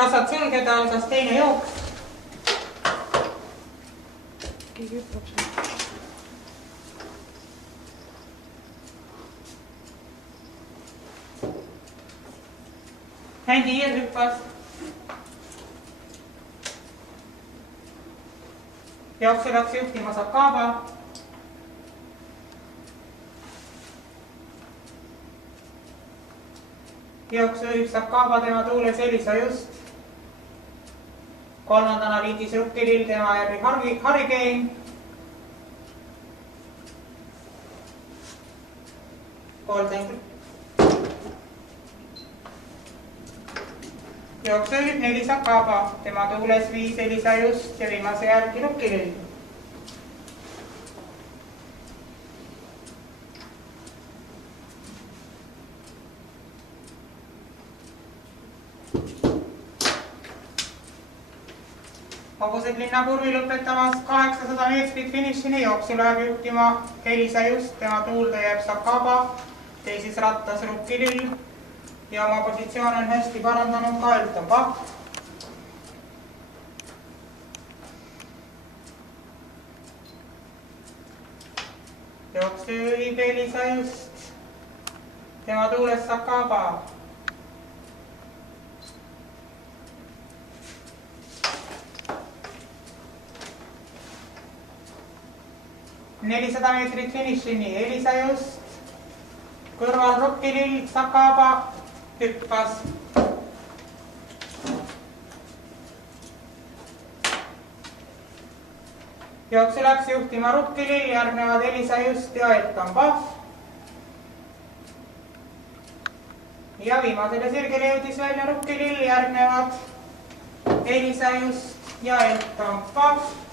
Kassad sulgeda, osas teine jooks. Keegi hüppab seal. Händi Iir hüppas. Jooksu läks juhtima Sakaba. Jooksu juhib Sakaba, tema tuules Elisa Just. Kolmandana liidis Rukkilill, tema järgi Hurricane. Golden. Jooksu juhib 4 Sakaba, tema tuules 5 Elisa Just ja viimase järgi Rukkilill. Hobused linnakurvi lõpetamas 800 meetrit finišini, jooksu läheb juhtima Elisa Just, tema tuulde jääb Sakaba, teises rattas Rukkilill ja oma positsioon on hästi parandanud ka Elton Pahv. Jooksu juhib Elisa Just, tema tuules Sakaba. 400 meetrit finišini, Elisa Just, kõrval Rukkilill, Sakaba hüppas. Jooksu läks juhtima Rukkilill, järgnevad Elisa Just ja Elton Pahv. Ja viimasele sirgele jõudis välja Rukkilill, järgnevad Elisa Just ja Elton Pahv.